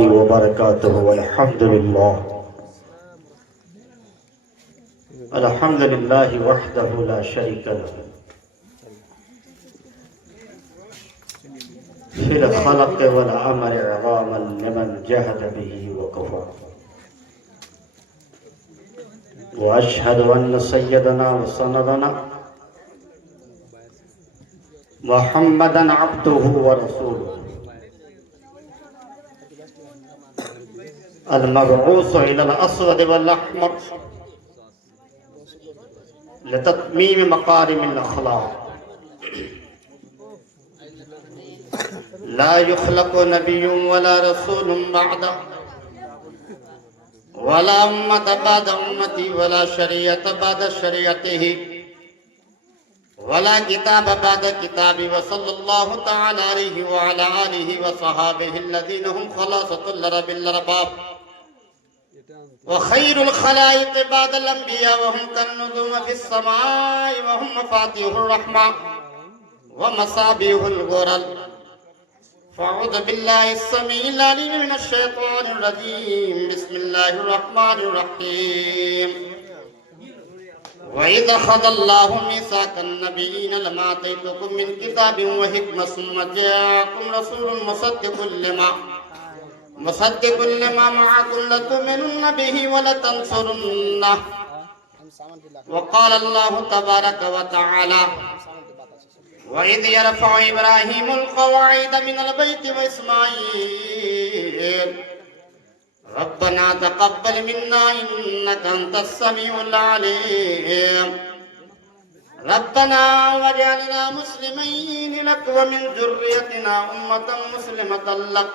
وبركاته والحمد لله الحمد لله وحده لا شريك له في الخلق والأمر عظاما لمن جهد به وكفر وأشهد أن سيدنا وسندنا محمدا عبده ورسوله المبعوث إلى الأسود والأحمر لتتميم مقارم الأخلاق لا يخلق نبي ولا رسول بعده ولا أمة بعد أمتي ولا شريعة بعد شريعته ولا كتاب بعد كتابي وصلى الله تعالى عليه وعلى آله وصحابه الذين هم خلاصة الرب الأرباب وخير الخلائق بعد الأنبياء وهم كالنجوم في السماء وهم مفاتيح الرحمة ومصابيح الغرر فأعوذ بالله السميع العليم من الشيطان الرجيم بسم الله الرحمن الرحيم وإذ أخذ الله ميثاق النبيين لما آتيتكم من كتاب وحكمة ثم جاءكم رسول مصدق لما معكم لتؤمنن به ولتنصرنه وقال الله تبارك وتعالى وإذ يرفع إبراهيم القواعد من البيت وإسماعيل ربنا تقبل منا إنك أنت السميع العليم ربنا واجعلنا مسلمين لك ومن ذريتنا أمة مسلمة لك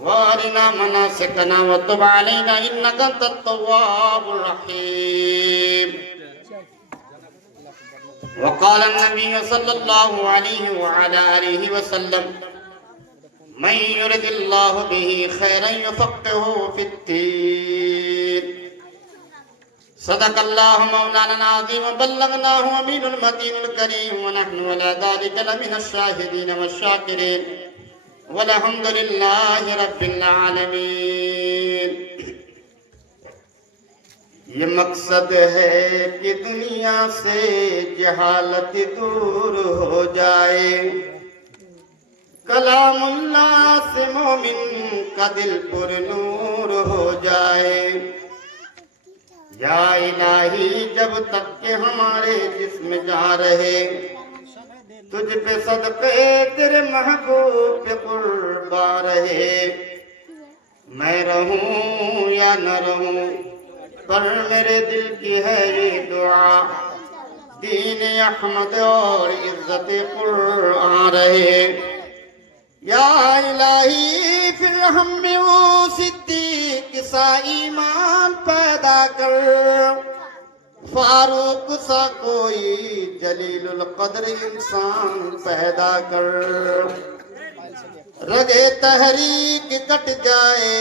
وارنا مناسكنا وتب علينا إنك أنت التواب الرحيم وقال النبي صلى الله عليه وعلى آله وسلم من يرد الله به خيرا يفقهه في الدين صدق الله مولانا العظيم وبلغناه أمين المتين الكريم ونحن على ذلك لمن الشاهدين والشاكرين والحمد لله رب العالمین۔ یہ مقصد ہے کہ دنیا سے جہالت دور ہو جائے، کلام اللہ سے مومن کا دل پر نور ہو جائے۔ یا الہی جب تک کہ ہمارے جسم جا رہے، تجھ پہ صدقے تیرے محبوب پہ قربان رہے۔ میں رہوں یا نہ رہوں پر میرے دل کی ہے یہ دعا، دین احمد اور عزت قرآن رہے۔ یا الہی پھر ہم میں وہ صدیق سا ایمان پیدا کر، فاروق سا کوئی جلیل القدر انسان پیدا کر۔ رگے تحریک کٹ جائے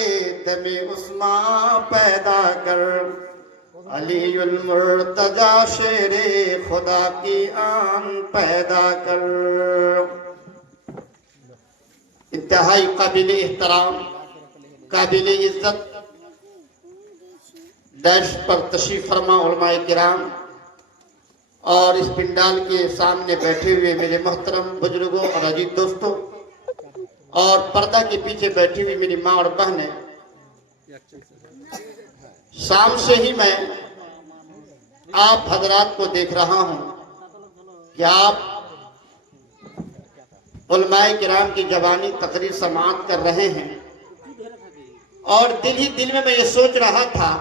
دم عثمان پیدا کر، علی المرتضی شیر خدا کی آن پیدا کر۔ انتہائی قابل احترام، قابل عزت ڈیش پر تشریف فرما علماء کرام اور اس پنڈال کے سامنے بیٹھے ہوئے میرے محترم بزرگوں اور عزیز دوستوں، اور پردہ کے پیچھے بیٹھی ہوئی میری ماں اور بہنیں، شام سے ہی میں آپ حضرات کو دیکھ رہا ہوں کہ آپ علماء کرام کی جوانی تقریر سماعت کر رہے ہیں، اور دل ہی دل میں یہ سوچ رہا تھا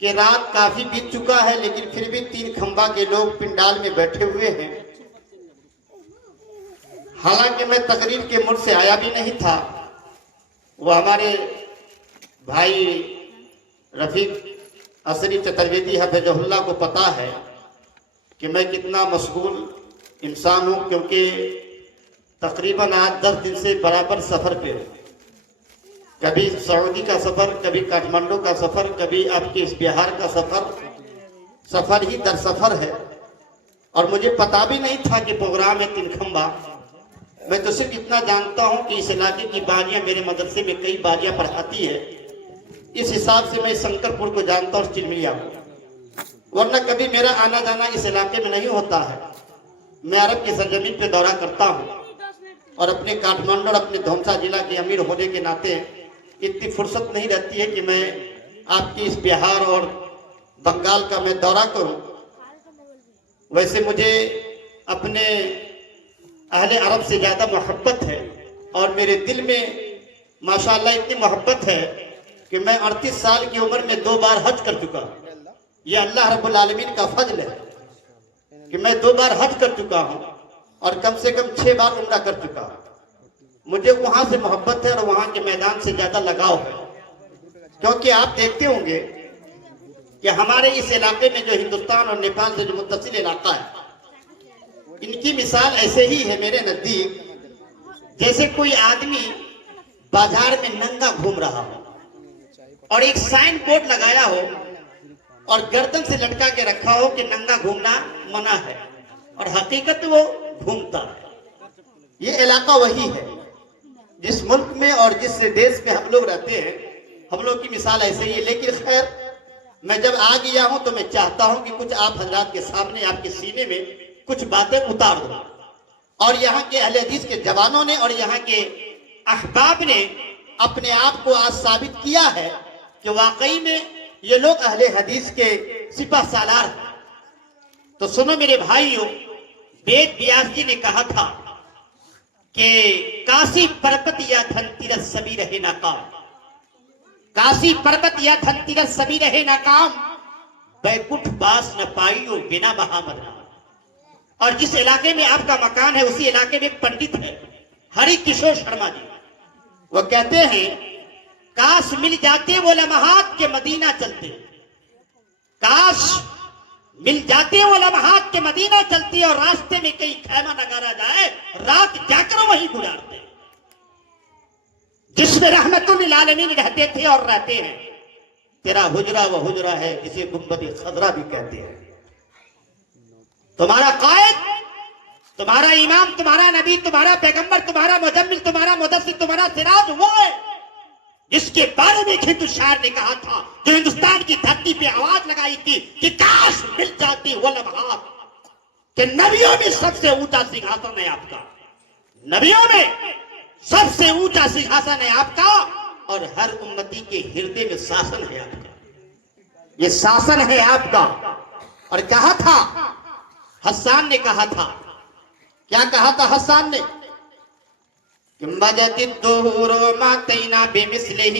کہ رات کافی بیت چکا ہے، لیکن پھر بھی 3 کھمبا کے لوگ پنڈال میں بیٹھے ہوئے ہیں۔ حالانکہ میں تقریر کے ملک سے آیا بھی نہیں تھا، وہ ہمارے بھائی رفیق عصری چترویدی حفظہ اللہ کو پتا ہے کہ میں کتنا مشغول انسان ہوں، کیونکہ تقریباً 10 دن سے برابر سفر پہ ہوں۔ کبھی سعودی کا سفر، کبھی کاٹھمنڈو کا سفر، کبھی آپ کے اس بہار کا سفر ہی در سفر ہے، اور مجھے پتا بھی نہیں تھا کہ پروگرام ہے 3 کھمبا۔ میں تو صرف اتنا جانتا ہوں کہ اس علاقے کی بالیاں میرے مدرسے میں کئی بالیاں پڑھاتی ہے، اس حساب سے میں شنکر پور کو جانتا ہوں اور چلمیا کو، ورنہ کبھی میرا آنا جانا اس علاقے میں نہیں ہوتا ہے۔ میں عرب کی سرزمین پہ دورہ کرتا ہوں اور اپنے کاٹھمانڈو اور اپنے دھومسا ضلع کے امیر ہونے کے ناطے اتنی فرصت نہیں رہتی ہے کہ میں آپ کی اس بہار اور بنگال کا میں دورہ کروں۔ ویسے مجھے اپنے اہل عرب سے زیادہ محبت ہے اور میرے دل میں ماشاءاللہ اتنی محبت ہے کہ میں 38 سال کی عمر میں 2 بار حج کر چکا ہوں۔ یہ اللہ رب العالمین کا فضل ہے کہ میں 2 بار حج کر چکا ہوں اور کم سے کم 6 بار عمرہ کر چکا ہوں۔ مجھے وہاں سے محبت ہے اور وہاں کے میدان سے زیادہ لگاؤ ہے، کیونکہ آپ دیکھتے ہوں گے کہ ہمارے اس علاقے میں جو ہندوستان اور نیپال سے جو متصل علاقہ ہے، ان کی مثال ایسے ہی ہے میرے نزدیک جیسے کوئی آدمی بازار میں ننگا گھوم رہا ہو اور ایک سائن بورڈ لگایا ہو اور گردن سے لٹکا کے رکھا ہو کہ ننگا گھومنا منع ہے، اور حقیقت وہ گھومتا ہے۔ یہ علاقہ وہی ہے جس ملک میں اور جس دیش میں ہم لوگ رہتے ہیں، ہم لوگ کی مثال ایسے ہی ہے۔ لیکن خیر، میں جب آ گیا ہوں تو میں چاہتا ہوں کہ کچھ آپ حضرات کے سامنے، آپ کے سینے میں کچھ باتیں اتار دوں، اور یہاں کے اہل حدیث کے جوانوں نے اور یہاں کے احباب نے اپنے آپ کو آج ثابت کیا ہے کہ واقعی میں یہ لوگ اہل حدیث کے سپہ سالار ہیں۔ تو سنو میرے بھائیوں، وید ویاس جی نے کہا تھا کہ کاسی پربت یا دھن تیرتھ سبھی رہے ناکام، کاسی پربت یا دھن تیرتھ سبھی رہے ناکام، بیکٹھ باس نہ پائیو بنا مہامر۔ اور جس علاقے میں آپ کا مکان ہے اسی علاقے میں پنڈت ہے ہری کشور شرما جی، وہ کہتے ہیں کاش مل جاتے وہ لمحات کے مدینہ چلتے، کاش مل جاتے وہ لمحات کے مدینہ چلتے اور راستے میں کئی خیمہ نگارا جائے رات جا کر وہی گزارتے، جس میں رحمت للعالمین رہتے تھے اور رہتے ہیں۔ تیرا حجرہ وہ حجرہ ہے جسے گنبد خضرا بھی کہتے ہیں۔ تمہارا قائد، تمہارا امام، تمہارا نبی، تمہارا پیغمبر، تمہارا مجمل، تمہارا مدثر، تمہارا سراج وہ ہے جس کے بارے میں ہندو شاعر نے کہا تھا، جو ہندوستان کی دھرتی پہ آواز لگائی تھی کہ کاش مل جاتی وہ لمحات، کہ نبیوں میں سب سے اونچا سنگھاسن ہے آپ کا، نبیوں میں سب سے اونچا سنگھاسن ہے آپ کا، اور ہر امتی کے ہردے میں شاسن ہے آپ کا، یہ شاسن ہے آپ کا۔ اور کہا تھا، حسان نے کہا تھا، کیا کہا تھا حسان نے؟ مَدَتِ الدُّهُورُ مَاتَيْنَا بِمِثْلِهِ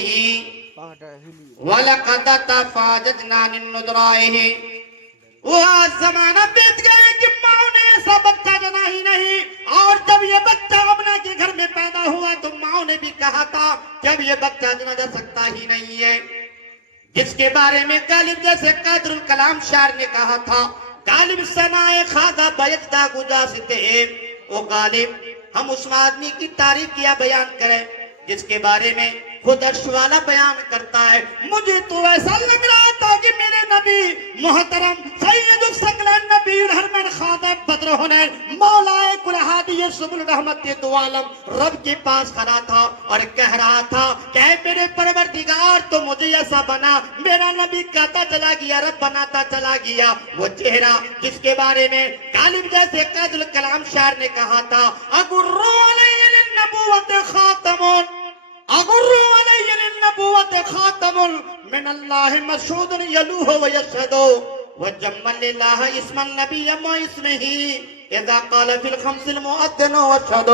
وَلَقَدْ تَفَاجَتْنَا لِلنُّدْرَائِهِ۔ وہ زمانہ بیت گئے کہ ماں نے ایسا بچہ جنا ہی نہیں، اور جب یہ بچہ ابنا کے گھر میں پیدا ہوا تو ماں نے بھی کہا تھا جب یہ بچہ جنا جا سکتا ہی نہیں ہے، جس کے بارے میں غالب جیسے قادر الکلام شاعر نے کہا تھا، غالب سنائے خواجہ بیجدہ گجاستے ہیں۔ او غالب، ہم اس آدمی کی تعریف کیا بیان کریں جس کے بارے میں خود عرش والا بیان کرتا ہے۔ مجھے تو ایسا لگ رہا تھا کہ میرے نبی محترم سید الثقلین نبی الحرمین خواجہ بدر حنین مولا کل ہادی سبل رحمت دو عالم رب کے پاس کھڑا تھا اور کہہ رہا تھا کہ اے میرے پروردگار تو مجھے ایسا بنا، میرا نبی کہتا چلا گیا، رب بناتا چلا گیا۔ وہ چہرہ جس کے بارے میں غالب جیسے قائد الکلام شاعر نے کہا تھا، اگرو علی للنبوت خاتم، اگرو علی للنبوت خاتم من اللہ مشہود یلوہ ویشہد، وجمل اللہ اسم النبی ما اسمہ اذا قال فی الخمس المؤذن واشہد۔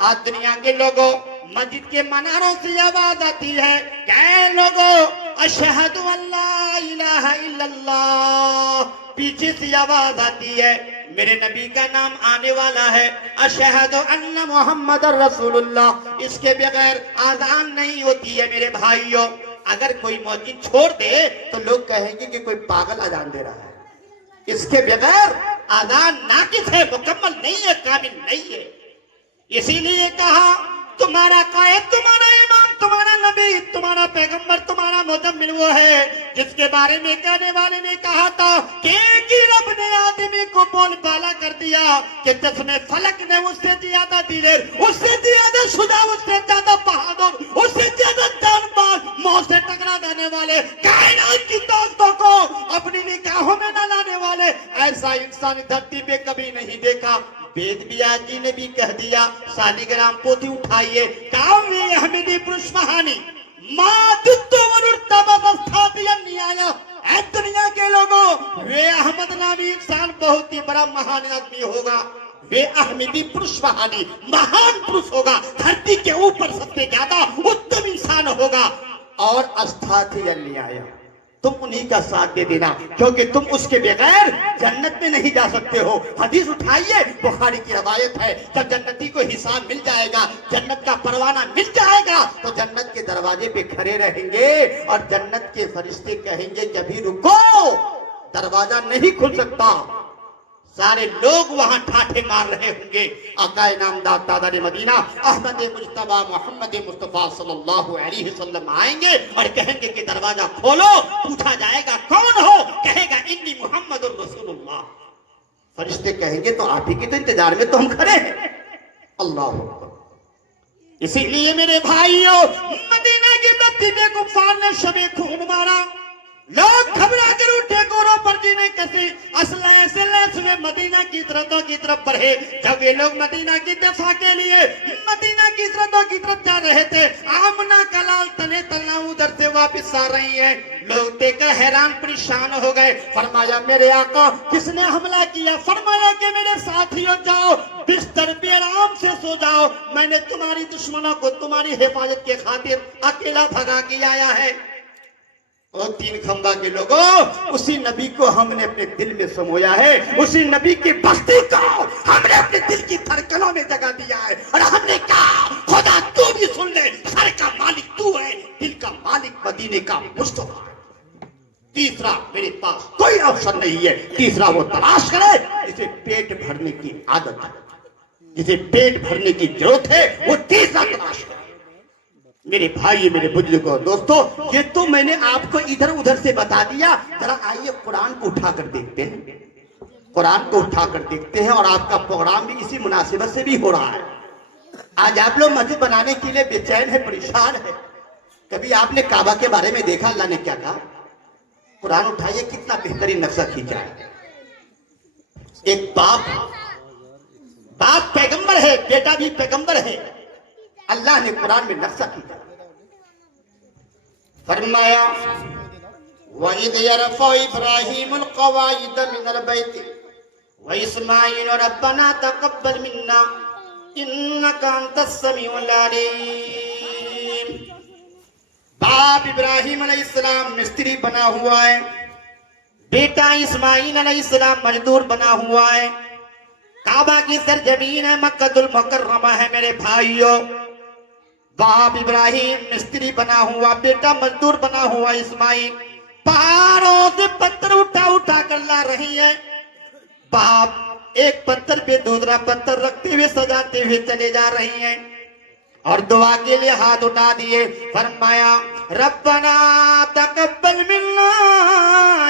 آج دنیا کے لوگوں مسجد کے مناروں سے آواز آتی ہے کہ اے لوگوں اشہد ان لا الہ الا اللہ، پیچھے سے آواز آتی ہے میرے نبی کا نام آنے والا ہے، اشہد ان محمد رسول اللہ، اس کے بغیر آذان نہیں ہوتی ہے۔ میرے بھائیوں، اگر کوئی مؤذن چھوڑ دے تو لوگ کہیں گے کہ کوئی پاگل اذان دے رہا ہے، اس کے بغیر آذان ناقص ہے، مکمل نہیں ہے، کامل نہیں ہے۔ اسی لیے کہا تمہارا قائد، تمہارا امام، تمہارا نبی، تمہارا پیغمبر، تمہارا مجمل وہ ہے جس کے بارے میں کہنے والے نے کہا تھا کہ ایک ہی رب نے آدمی کو بول بالا کر دیا کہ چشمے فلک نے اس سے زیادہ دلیر، اس سے زیادہ شجاع، اس سے زیادہ بہادر، اس سے زیادہ جان باز، موت سے ٹکرا دینے والے، کائنات کی طاقتوں کو اپنی نگاہوں میں نہ لانے والے ایسا انسان دھرتی پہ کبھی نہیں دیکھا۔ وید ویاس جی نے بھی کہہ دیا، شالیگرام پوتھی اٹھائیے، کاوی احمدی پرش مہانی ماں دتو اے دنیا کے لوگوں، وے احمد نامی انسان بہت ہی بڑا مہان آدمی ہوگا، وے احمدی پرش مہانی مہان پرش ہوگا، دھرتی کے اوپر سب سے زیادہ اتم انسان ہوگا، اور استھاتھی آیا، تم انہی کا ساتھ دے دینا، کیونکہ تم اس کے بغیر جنت میں نہیں جا سکتے ہو۔ حدیث اٹھائیے، بخاری کی روایت ہے، جب جنتی کو حساب مل جائے گا، جنت کا پروانہ مل جائے گا، تو جنت کے دروازے پہ کھڑے رہیں گے اور جنت کے فرشتے کہیں گے کہ ابھی رکو، دروازہ نہیں کھل سکتا۔ سارے لوگ وہاں ٹھاٹھے مار رہے ہوں گے، آقا نامدار تاجدار مدینہ احمد مجتبیٰ محمد مصطفیٰ صلی اللہ علیہ وسلم آئیں گے اور کہیں گے کہ دروازہ کھولو، پوچھا جائے گا کون ہو، کہے گا انی محمد الرسول اللہ، فرشتے کہیں گے تو آپ ہی کے تو انتظار میں تو ہم کھڑے ہیں۔ اللہ اکبر۔ اسی لیے میرے بھائیوں، مدینہ کی بستی میں کفار نے شب خون مارا، لوگ گھبرا کر اٹھے، گوروں پر جینے کسی اسلحے سے لیس ہوئے مدینہ کی طرفوں کی طرف بڑھے۔ جب یہ لوگ مدینہ کی دفاع کے لیے مدینہ کی طرفوں کی طرف جا رہے تھے، آمنہ کا لال تنے تلنا ادھر سے واپس آ رہی ہیں، لوگ دیکھ کر حیران پریشان ہو گئے۔ فرمایا میرے آقا کس نے حملہ کیا؟ فرمایا کہ میرے ساتھیوں جاؤ بستر پہ آرام سے سو جاؤ، میں نے تمہاری دشمنوں کو تمہاری حفاظت کے خاطر اکیلا بھگا کے آیا ہے۔ اور تین کھمبا کے لوگوں، اسی نبی کو ہم نے اپنے دل میں سمویا ہے، اسی نبی کی بستی کو ہم نے اپنے دل کی دھڑکنوں میں جگہ دیا ہے، اور ہم نے کہا خدا تو بھی سن لے، گھر کا مالک تو ہے، دل کا مالک مدینے کا مصطفیٰ ہے۔ تیسرا میرے پاس کوئی آپشن نہیں ہے، تیسرا وہ تلاش کرے جسے پیٹ بھرنے کی عادت ہے، جسے پیٹ بھرنے کی ضرورت ہے، وہ تیسرا تلاش کرے۔ میرے بھائی، میرے بزرگوں، دوستو، یہ تو میں نے آپ کو ادھر ادھر سے بتا دیا، ذرا آئیے قرآن کو اٹھا کر دیکھتے ہیں، قرآن کو اٹھا کر دیکھتے ہیں، اور آپ کا پروگرام بھی اسی مناسبت سے بھی ہو رہا ہے۔ آج آپ لوگ مسجد بنانے کے لیے بے چین ہے، پریشان ہے۔ کبھی آپ نے کعبہ کے بارے میں دیکھا اللہ نے کیا کہا؟ قرآن اٹھائیے، کتنا بہترین نقشہ کھینچا ہے۔ ایک باپ پیغمبر ہے، بیٹا بھی پیغمبر ہے، اللہ نے قرآن میں نقشہ کیا، فرمایا وَإِذْ يَرْفَعُ إِبْرَاهِيمُ الْقَوَاعِدَ مِنَ الْبَيْتِ وَإِسْمَاعِيلُ رَبَّنَا تَقَبَّلْ مِنَّا إِنَّكَ أَنْتَ السَّمِيعُ الْعَلِيمُ۔ باپ ابراہیم علیہ السلام مستری بنا ہوا ہے، بیٹا اسماعیل علیہ السلام مزدور بنا ہوا ہے، کعبہ کی سرزمین ہے، مکہ المکرمہ ہے۔ میرے بھائیوں، باپ ابراہیم مستری بنا ہوا، بیٹا مزدور بنا ہوا اسماعیل، پہاڑوں سے پتھر اٹھا اٹھا کر لا رہی ہے۔ باپ ایک پتھر پہ دوسرا پتھر رکھتے ہوئے سجاتے ہوئے چلے جا رہی ہیں، اور دعا کے لیے ہاتھ اٹھا دیے، فرمایا ربنا تقبل منا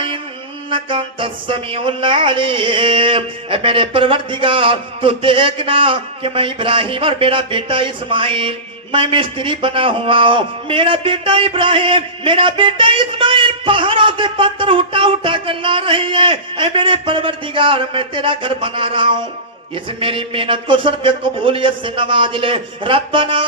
انک انت السمیع العلیم۔ اے میرے پروردگار، تو دیکھنا کہ میں ابراہیم اور میرا بیٹا اسماعیل، میں مستری بنا ہوا ہوں، میرا بیٹا ابراہیم، میرا بیٹا اسماعیل پہاڑوں سے پتھر اٹھا اٹھا کر لا رہی ہے۔ اے میرے پروردگار، میں تیرا گھر بنا رہا ہوں، اس میری محنت کو صرف قبولیت سے نواز لے۔ ربنا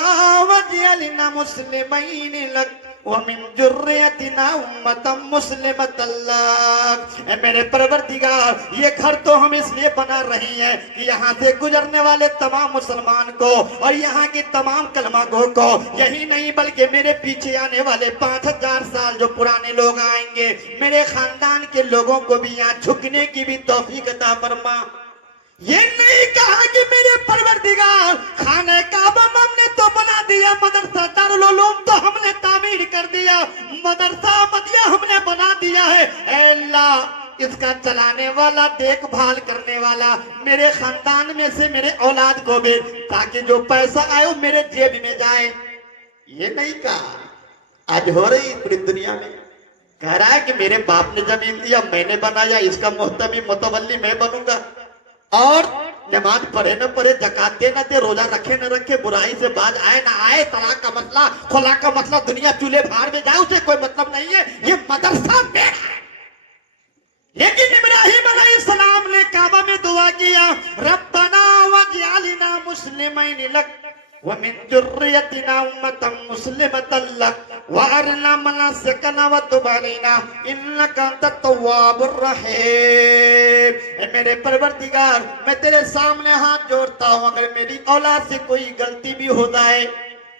وجعلنا مسلمین لک ومن ذریتنا امتا مسلمتا لک۔ اے میرے پروردگار، یہ گھر تو ہم اس لیے بنا رہی ہیں کہ یہاں سے گزرنے والے تمام مسلمان کو اور یہاں کی تمام کلمہ گو کو، یہی نہیں بلکہ میرے پیچھے آنے والے 5000 سال جو پرانے لوگ آئیں گے، میرے خاندان کے لوگوں کو بھی یہاں جھکنے کی بھی توفیق عطا فرما۔ یہ نہیں کہا کہ میرے پروردگار خانہ کعبہ ہم نے تو بنا دیا، مدرسہ دارالعلوم تو ہم نے تعمیر کر دیا، مدرسہ احمدیہ ہم نے بنا دیا ہے، اے اللہ اس کا چلانے والا، دیکھ بھال کرنے والا میرے خاندان میں سے میرے اولاد کو بھی، تاکہ جو پیسہ آئے وہ میرے جیب میں جائے۔ یہ نہیں کہا، آج ہو رہی پوری دنیا میں کہہ رہا ہے کہ میرے باپ نے زمین دیا، میں نے بنایا، اس کا محتمی متولی میں بنوں گا، اور نماز پڑھے نہ پڑھے، زکات دے نہ دے، روزہ رکھے نہ رکھے، برائی سے باز آئے نہ آئے، طلاق کا مسئلہ، خلا کا مسئلہ، دنیا چولہے بھاڑ میں جائے، اسے کوئی مطلب نہیں ہے، یہ مدرسہ میرا ہے۔ لیکن ابراہیم علیہ السلام نے کعبہ میں دعا کیا، ربنا وجعلنا مسلمین لک ومن ذریتنا امة مسلمة لک وارنا مناسکنا وتب علینا انک انت التواب الرحیم۔ اے میرے پروردگار، میں تیرے سامنے ہاتھ جوڑتا ہوں، اگر میری اولاد سے کوئی غلطی بھی ہو جائے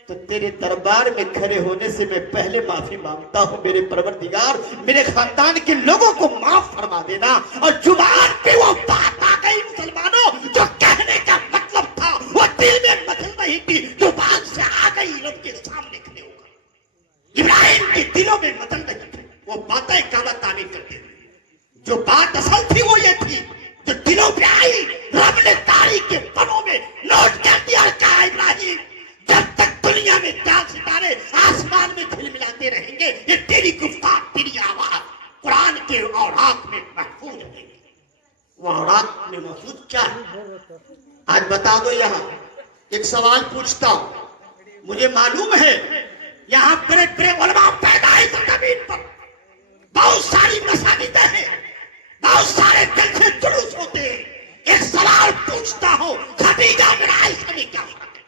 تو تیرے دربار میں کھڑے ہونے سے میں پہلے معافی مانگتا ہوں میرے پروردگار، میرے خاندان کے لوگوں کو معاف فرما دینا۔ اور زبان پہ وہ بات آ گئی مسلمانوں، جو کہنے کا مطلب تھا وہ دل میں مچل رہی تھی، زبان سے آ گئی، رب کے سامنے کھڑے ہو گئے۔ ابراہیم کے دلوں میں مچل رہی تھی، وہ باتیں کعبہ تعمیر کرتے تھے، جو بات اصل تھی وہ یہ تھی جو دلوں پہ آئی، رب نے تاریخ کے پنوں میں نوٹ کر دیا اور کہا ابراہیم جب تک دنیا میں چاند ستارے آسمان میں جھلملاتے رہیں گے، یہ تیری گفتار، تیری آواز قرآن کے اوراق میں محفوظ رہے گی۔ وہ اوراق میں محفوظ کیا ہے؟ آج بتا دو۔ یہاں ایک سوال پوچھتا ہوں، مجھے معلوم ہے یہاں بڑے بڑے علماء پیدا ہے زمین پر، بہت ساری مساجدیں ہیں، بہت سارے جلسے جلوس ہوتے ہیں، ایک سوال پوچھتا ہوں، خدیجہ بن عائشہ میں کیا فرق ہے؟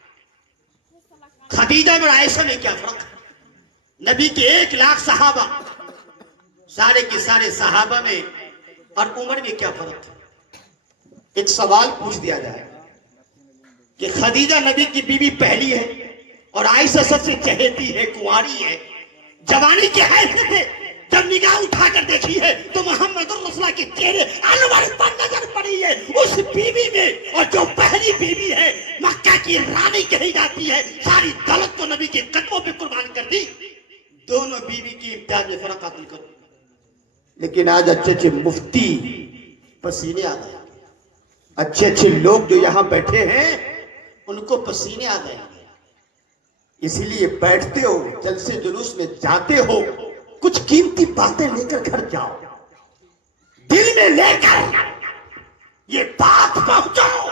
خدیجہ بن عائشہ میں کیا فرق ہے؟ نبی کے 1,00,000 صحابہ، سارے کے سارے صحابہ میں اور عمر میں کیا فرق ہے؟ ایک سوال پوچھ دیا جائے کہ خدیجہ نبی کی بیوی پہلی ہے اور عائشہ سب سے چہیتی ہے، کنواری ہے، جوانی کے حیثیت سے جب نگاہ اٹھا کر دیکھی ہے تو محمد الرسول کے چہرے انور پر نظر پڑی ہے، اس بیوی میں، اور جو پہلی بیوی ہے مکہ کی رانی کہی جاتی ہے، ساری دولت تو نبی کے قدموں پہ قربان کر دی۔ دونوں بیوی کی امتیاز میں فرق حاصل کرو۔ لیکن آج اچھے اچھے مفتی پسینے آ گئے، اچھے اچھے لوگ جو یہاں بیٹھے ہیں ان کو پسینے آ گئے، اسی لیے بیٹھتے ہو، جلسے جلوس میں جاتے ہو، کچھ قیمتی باتیں لے کر گھر جاؤ، دل میں لے کر یہ بات پہنچاؤ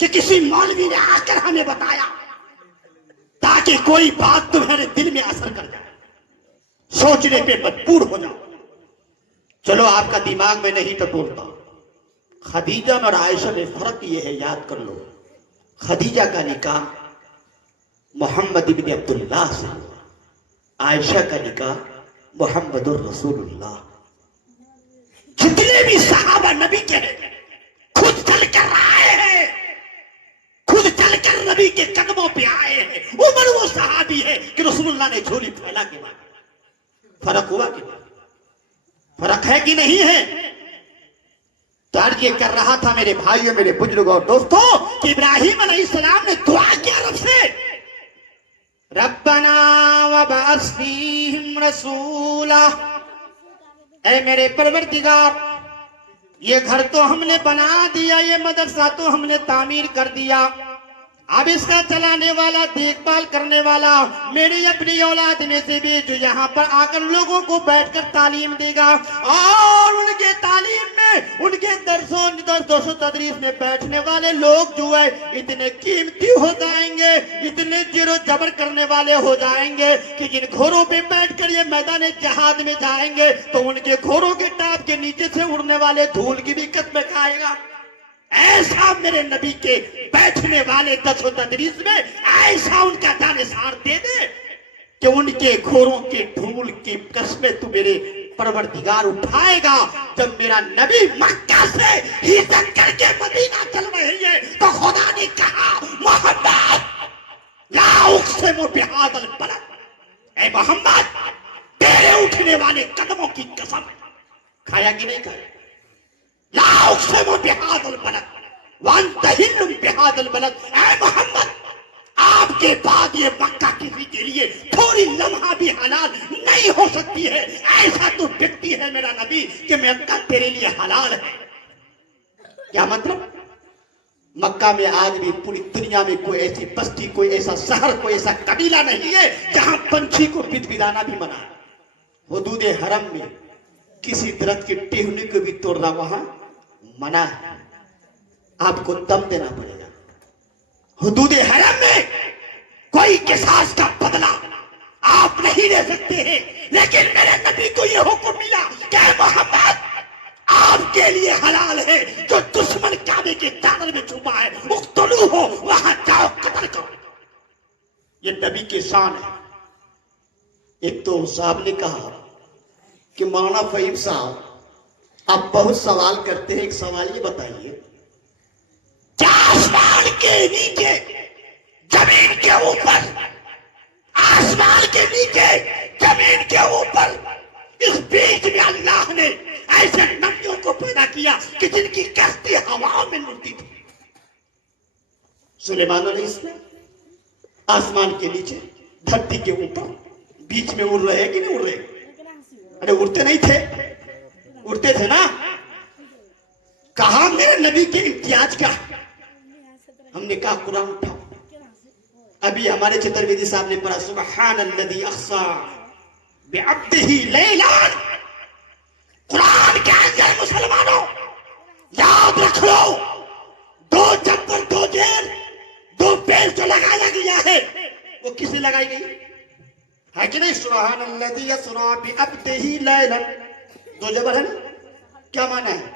کہ کسی مولوی نے آ کر ہمیں بتایا، تاکہ کوئی بات تمہارے دل میں اثر کر جائے، سوچنے پہ مجبور ہو جاؤ۔ چلو آپ کا دماغ میں نہیں تو بولتا، خدیجہ اور عائشہ میں فرق یہ ہے، یاد کر لو۔ خدیجہ کا نکاح محمد ابن عبداللہ سے، عائشہ کا نکاح محمد الرسول اللہ۔ جتنے بھی صحابہ نبی کے ہیں خود چل کر آئے ہیں، خود چل کر نبی کے قدموں پہ آئے ہیں۔ عمر وہ صحابی ہے کہ رسول اللہ نے جھولی پھیلا کے مانگا۔ فرق ہوا کہ نہیں؟ فرق ہے کہ نہیں ہے؟ تو عرض یہ کر رہا تھا میرے بھائیوں، میرے بزرگوں اور دوستوں، کہ ابراہیم علیہ السلام نے دعا کیا رب سے، ربنا وبعث فیہم رسولا، اے میرے پروردگار یہ گھر تو ہم نے بنا دیا، یہ مدرسہ تو ہم نے تعمیر کر دیا، اب اس کا چلانے والا، دیکھ بھال کرنے والا میری اپنی اولاد میں سے بھی جو یہاں پر آ کر لوگوں کو بیٹھ کر تعلیم دے گا، اور ان کے تعلیم میں، ان کے درس و تدریس میں بیٹھنے والے لوگ جو ہے اتنے قیمتی ہو جائیں گے، اتنے جر و جبر کرنے والے ہو جائیں گے کہ جن گھوڑوں پہ بیٹھ کر یہ میدان جہاد میں جائیں گے تو ان کے گھوڑوں کے ٹاپ کے نیچے سے اڑنے والے دھول کی بھی قسمیں کھائے گا۔ ایسا میرے نبی کے بیٹھنے والے درس و تدریس میں ایسا ان کا جانثار دے دے کہ ان کے گھوڑوں کے دھول کی قسمیں تو میرے پروردگار اٹھائے گا۔ جب میرا نبی مکہ سے ہجرت کر کے مدینہ چل رہی ہے تو خدا نے کہا، محمد لا اقسم بہذا البلد، اے محمد تیرے اٹھنے والے قدموں کی قسم، کھایا کہ نہیں کھایا؟ لا اقسم بہذا البلد وانت حل بہذا البلد، اے محمد آپ کے بعد یہ مکہ کسی کے لیے تھوڑی لمحہ بھی حلال نہیں ہو سکتی ہے۔ ایسا تو بکتی ہے میرا نبی کہ مکہ تیرے لیے حلال ہے۔ کیا مطلب؟ مکہ میں آج بھی پوری دنیا میں کوئی ایسی بستی، کوئی ایسا شہر، کوئی ایسا قبیلہ نہیں ہے جہاں پنچھی کو بد بدانا بھی منع ہے۔ حدود حرم میں کسی درخت کی ٹہنی کو بھی توڑنا وہاں منع ہے، آپ کو دم دینا پڑے گا۔ حدود حرم میں کوئی قصاص کا بدلہ آپ نہیں لے سکتے ہیں، لیکن میرے نبی کو یہ حکم ملا کہ اے محمد آپ کے لیے حلال ہے، جو دشمن کعبے کے چادر میں چھپا ہے اقتلوہ ہو، وہاں جاؤ قتل کرو۔ یہ نبی کی شان ہے۔ ایک تو صاحب نے کہا کہ مولانا فہیم صاحب آپ بہت سوال کرتے ہیں، ایک سوال یہ بتائیے، کیا آسمان کے نیچے زمین کے اوپر، آسمان کے نیچے زمین کے اوپر اس بیچ میں اللہ نے ایسے نبیوں کو پیدا کیا کہ جن کی کشتی ہوا میں اڑتی تھی؟ سلیمان علیہ السلام آسمان کے نیچے دھرتی کے اوپر بیچ میں اڑ رہے کہ نہیں اڑ رہے؟ ارے اڑتے نہیں تھے؟ اڑتے تھے نا۔ کہا میرے نبی کے امتیاز کیا؟ ہم نے کہا قرآن اٹھاؤ۔ ابھی ہمارے چترویدی صاحب نے پڑھا سبحان الذی اخصا بعبدہ لیلا۔ قرآن کے اندر مسلمانوں یاد رکھ لو، دو جبر دو جیر دو پیر جو لگایا گیا ہے وہ کس نے لگائی گئی ہے کہ نہیں؟ سبحان الذی اسری بعبدہ لیلا، دو جبر ہے نا؟ کیا معنی ہے؟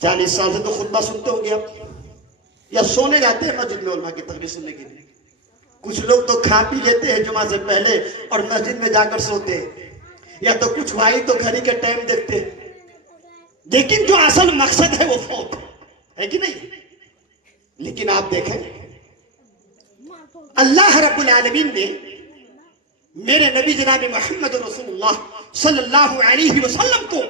40 سال سے تو خطبہ سنتے ہو گے آپ، یا سونے جاتے ہیں مسجد میں علماء کی تقریر سننے کے لیے؟ کچھ لوگ تو کھا پی لیتے ہیں جمعہ سے پہلے اور مسجد میں جا کر سوتے ہیں، یا تو کچھ بھائی تو گھڑی کے ٹائم دیکھتے ہیں، لیکن جو اصل مقصد ہے وہ فوت ہے کہ نہیں؟ لیکن آپ دیکھیں اللہ رب العالمین نے میرے نبی جناب محمد رسول اللہ صلی اللہ علیہ وسلم کو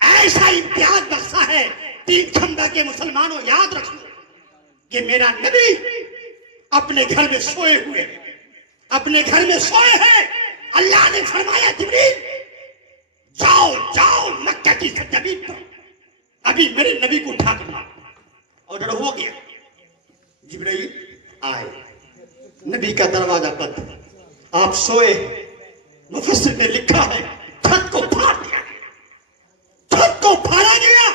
ایسا امتیاز بخشا ہے۔ تین کھمبا کے مسلمانوں یاد رکھو کہ میرا نبی اپنے گھر میں سوئے ہوئے ہیں، اپنے گھر میں سوئے ہیں۔ اللہ نے فرمایا جبریل جاؤ جاؤ مکہ کی سرزمین پر ابھی میرے نبی کو اٹھا کر لاؤ۔ آرڈر ہو گیا، جبریل آئے، نبی کا دروازہ بند، آپ سوئے۔ مفسر نے لکھا ہے چھت کو پھاڑ دیا، چھت کو پھاڑا گیا،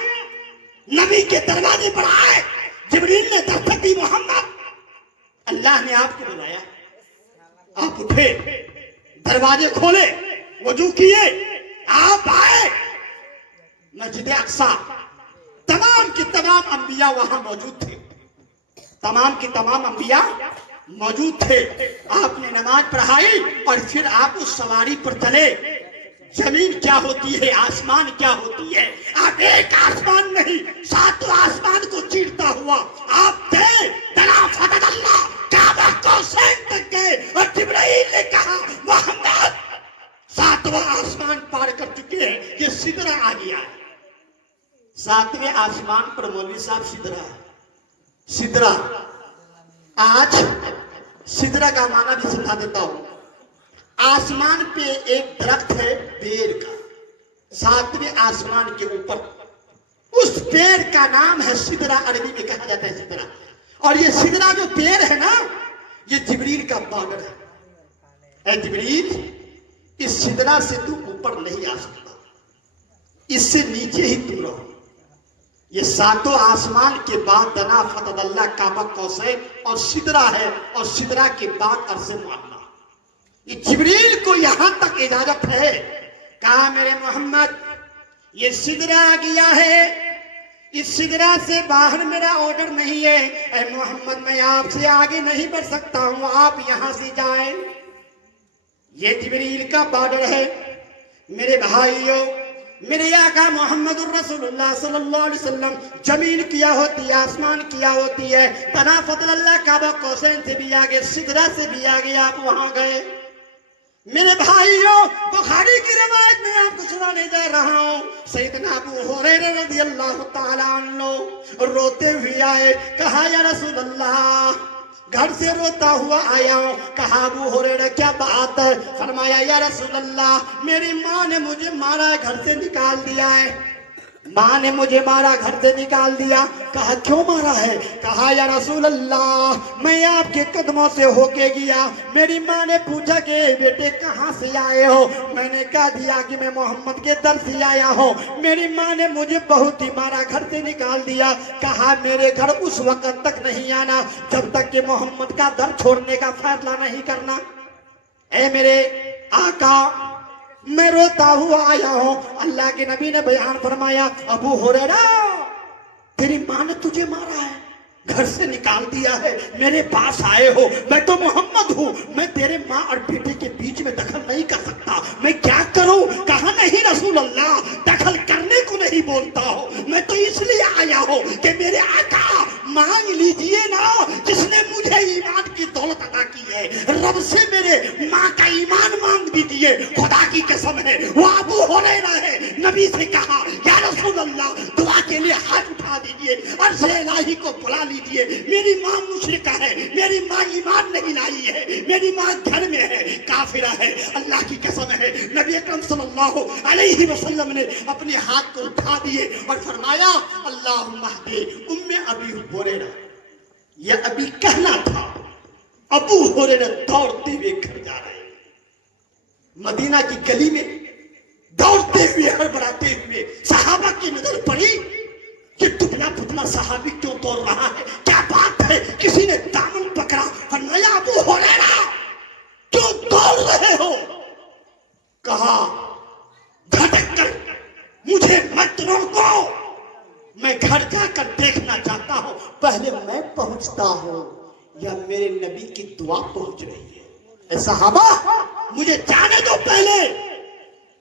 نبی کے دروازے پر آئے، جبریل نے دستک دی، محمد اللہ نے آپ کو بلایا۔ آپ اٹھے، دروازے کھولے، وضو کیے، آپ آئے مسجد اقصیٰ۔ تمام کے تمام انبیاء وہاں موجود تھے، تمام کے تمام انبیاء موجود تھے۔ آپ نے نماز پڑھائی اور پھر آپ اس سواری پر چلے۔ زمین کیا ہوتی ہے، آسمان کیا ہوتی ہے، آپ ایک آسمان نہیں 7 آسمان کو چیرتا ہوا آپ تھے۔ تنا فتح اللہ کعبہ قوسین تک گئے اور جبرائیل نے کہا محمد 7واں آسمان پار کر چکے ہیں، یہ سدرہ آ گیا ہے۔ 7ویں آسمان پر مولوی صاحب سدرہ ہے، سدرہ۔ آج سدرہ کا معنی بھی سمجھا دیتا ہوں۔ آسمان پہ ایک درخت ہے بیر کا، 7ویں آسمان کے اوپر، اس پیر کا نام ہے سدرہ، عربی میں کہا جاتا ہے سدرہ۔ اور یہ سدرہ جو پیر ہے نا، یہ جبریل کا بارڈر ہے۔ اے جبریل، اس سدرہ سے تو اوپر نہیں آ سکتا، اس سے نیچے ہی تم رہو۔ یہ 7 آسمان کے بعد دنا فتح اللہ کعبہ قوسین اور سدرہ ہے، اور سدرہ کے بعد عرض معاملہ۔ یہ جبریل کو یہاں تک اجازت ہے، کہا میرے محمد یہ سدرہ آ گیا ہے، اس سدرہ سے باہر میرا آرڈر نہیں ہے، اے محمد میں آپ سے آگے نہیں بڑھ سکتا ہوں، آپ یہاں سے جائیں۔ یہ جبریل کا بارڈر ہے۔ میرے بھائیوں، میرے آقا محمد الرسول اللہ صلی اللہ علیہ وسلم، زمین کیا ہوتی ہے، آسمان کیا ہوتی ہے، تنا فتح اللہ کعبہ قوسین سے بھی آگے، سدرہ سے بھی آگے، آپ وہاں گئے۔ میرے بھائیوں، بخاری کی روایت میں آپ کو سنانے جا رہا ہوں، سیدنا ابو ہریرہ رضی اللہ تعالیٰ عنہ روتے ہوئے آئے، کہا یا رسول اللہ گھر سے روتا ہوا آیا ہوں۔ کہا ابو ہریرہ کیا بات ہے؟ فرمایا یا رسول اللہ میری ماں نے مجھے مارا ہے، گھر سے نکال دیا ہے۔ ماں نے مجھے مارا، گھر سے نکال دیا۔ کہا کیوں مارا ہے؟ کہا یا رسول اللہ میں آپ کے قدموں سے ہو کے گیا، میری ماں نے پوچھا کہ بیٹے کہاں سے آئے ہو؟ میں نے کہا دیا کہ میں محمد کے در سے آیا ہوں۔ میری ماں نے مجھے بہت ہی مارا، گھر سے نکال دیا۔ کہا میرے گھر اس وقت تک نہیں آنا جب تک کہ محمد کا در چھوڑنے کا فیصلہ نہیں کرنا۔ اے میرے آقا میں روتا ہوا آیا ہوں۔ اللہ کے نبی نے بیان فرمایا ابو ہریرہ تیری ماں نے تجھے مارا ہے، گھر سے نکال دیا ہے، میرے پاس آئے ہو، میں تو محمد ہوں، میں تیرے ماں اور بیٹے کے بیچ میں دخل نہیں کر سکتا، میں کیا کروں؟ کہا نہیں رسول اللہ دخل کرنے کو نہیں بولتا ہوں، میں تو اس لیے آیا ہوں کہ میرے آقا مانگ لیجئے نا جس نے مجھے ایمان کی دولت عطا کی ہے، رب سے میرے ماں کا ایمان مانگ دیجئے، خدا کی قسم ہے وہ ابو ہریرہ ہے۔ نبی سے کہا یا رسول اللہ دعا کے لیے ہاتھ اٹھا دیجئے، عرش الہی کو بلا لیجئے، میری ماں مشرکہ ہے، میری ماں ایمان نہیں لائی ہے، میری ماں گھر میں ہے، کافرہ ہے۔ اللہ کی قسم ہے نبی اکرم صلی اللہ علیہ وسلم نے اپنے ہاتھ کو اٹھا دیے اور فرمایا اللہم اہدی ام ابی ہریرہ۔ یہ ابھی کہنا تھا، ابو ہریرہ دوڑتے ہوئے گھر جا رہے ہیں، مدینہ کی گلی میں دوڑتے ہوئے ہڑبڑاتے ہوئے صحابہ کی نظر پڑی کہ دبلا پتلا صحابی کیوں دوڑ رہا ہے، کیا بات ہے؟ کسی نے دامن پکڑا، فرمایا ابو ہریرہ کیوں دوڑ رہے ہو؟ کہا دھڑک کر مجھے مت روکو، میں گھر جا کر دیکھنا چاہتا ہوں پہلے میں پہنچتا ہوں یا میرے نبی کی دعا پہنچ رہی ہے۔ اے صحابہ مجھے جانے دو پہلے،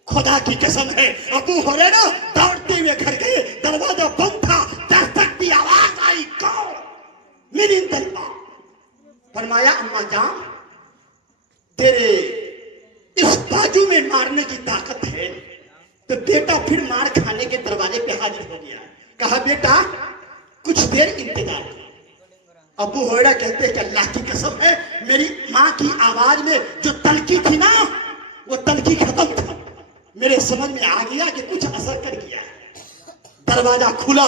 خدا کی قسم ہے ابو ہریرہ دوڑتے ہوئے گھر گئے، دروازہ بند تھا، دستک دی، آواز آئی کون؟ میری طلبہ۔ فرمایا اما جان تیرے اس بازو میں مارنے کی طاقت ہے تو بیٹا پھر مار کھانے کے دروازے پہ حاضر ہو گیا۔ کہا بیٹا کچھ دیر انتظار کر۔ ابو ہریرہ کہتے ہیں کہ اللہ کی قسم ہے میری ماں کی آواز میں جو تلخی تھی نا وہ تلخی ختم تھا، میرے سمجھ میں آ گیا کہ کچھ اثر کر گیا ہے۔ دروازہ کھلا،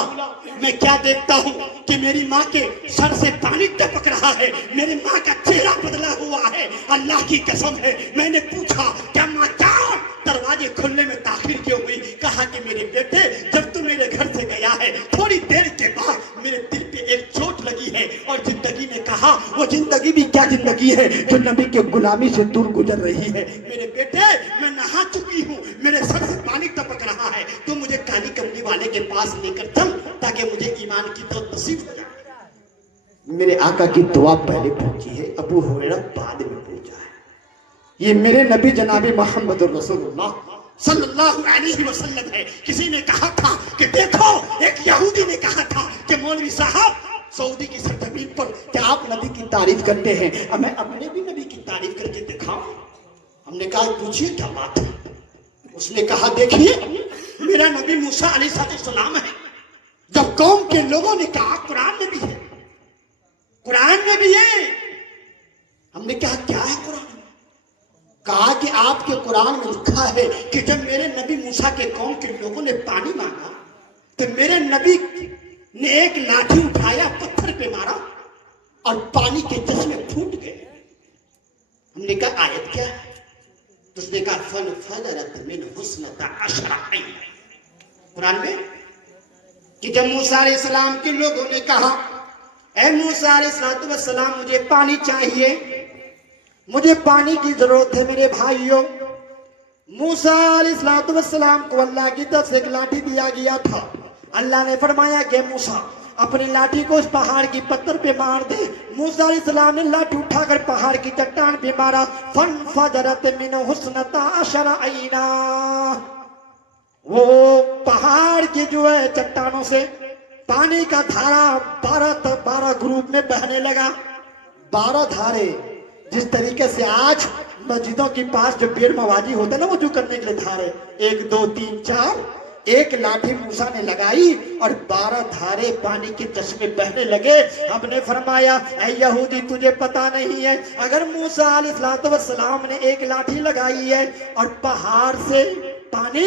میں کیا دیکھتا ہوں کہ میری ماں کے سر سے پانی ٹپک رہا ہے، میری ماں کا چہرہ بدلا ہوا ہے۔ اللہ کی قسم ہے میں نے پوچھا کیا ماں جان دروازے کھلنے میں تاخیر کیوں ہوئی؟ کہا کہ میرے بیٹے جب تو میرے گھر سے گیا ہے تھوڑی دیر کے بعد میرے دل پہ ایک چوٹ لگی ہے اور زندگی نے کہا وہ زندگی بھی کیا زندگی ہے جو نبی کے غلامی سے دور گزر رہی ہے۔ میرے بیٹے میں نہا چکی ہوں، میرے سر سے پانی ٹپک رہا ہے، تو مجھے کالی کملی والے کے پاس لے کر چل تاکہ مجھے ایمان کی دولت نصیب ہو جائے۔ میرے آقا کی دعا پہلے پہنچی ہے، ابو ہریرہ بعد میں پہنچا ہے۔ یہ میرے نبی جناب محمد رسول اللہ صلی اللہ علیہ وسلم ہے۔ کسی نے کہا تھا کہ دیکھو ایک یہودی نے کہا تھا کہ مولوی صاحب سعودی کی سرزمین پر کیا آپ نبی کی تعریف کرتے ہیں؟ اب میں اپنے بھی نبی کی تعریف کر کے دکھاؤں؟ ہم نے کہا پوچھیے کیا بات ہے؟ اس نے کہا دیکھیے میرا نبی موسیٰ علیہ السلام ہے، جب قوم کے لوگوں نے کہا قرآن میں بھی ہے، قرآن میں بھی ہے، ہم نے کہا کیا ہے قرآن میں؟ کہا کہ آپ کے قرآن میں لکھا ہے کہ جب میرے نبی موسیٰ کے قوم کے لوگوں نے پانی مانگا تو میرے نبی نے ایک لاٹھی اٹھایا، پتھر پہ مارا اور پانی کے چشمے پھوٹ گئے۔ ہم نے کہا آیت کیا ہے؟ تو اس نے کہا فَنْفَجَرَتْ مِنْ حُسْنَةَ عَشْرَ عَيْنٍ، قرآن میں کہ جب موسیٰ علیہ السلام کے لوگوں نے کہا اے موسیٰ علیہ السلام مجھے پانی چاہیے، مجھے پانی کی ضرورت ہے میرے بھائیوں۔ موسیٰ علیہ السلام کو اللہ کی طرف سے ایک لاٹھی دیا گیا تھا۔ اللہ نے فرمایا کہ موسیٰ اپنی لاٹھی کو اس پہاڑ کی پتھر پہ مار دے۔ موسیٰ علیہ السلام نے لاٹھی اٹھا کر پہاڑ کی چٹان پہ مارا، فَانْفَجَرَتْ مِنْهُ اثْنَتَا عَشَرَ عَيْنًا، وہ پہاڑ کی جو ہے چٹانوں سے پانی کا دھارا 12 گروپ میں بہنے لگا۔ 12 دھارے، جس طریقے سے آج مسجدوں کے پاس جو بیر موادی ہوتے ہیں نا وضو کرنے کے لیے دھارے 1 2 3 4، ایک لاٹھی موسیٰ نے لگائی اور 12 دھارے پانی کے چشمے بہنے لگے۔ ہم نے فرمایا اے یہودی تجھے پتا نہیں ہے اگر موسیٰ علیہ السلام نے ایک لاٹھی لگائی ہے اور پہاڑ سے پانی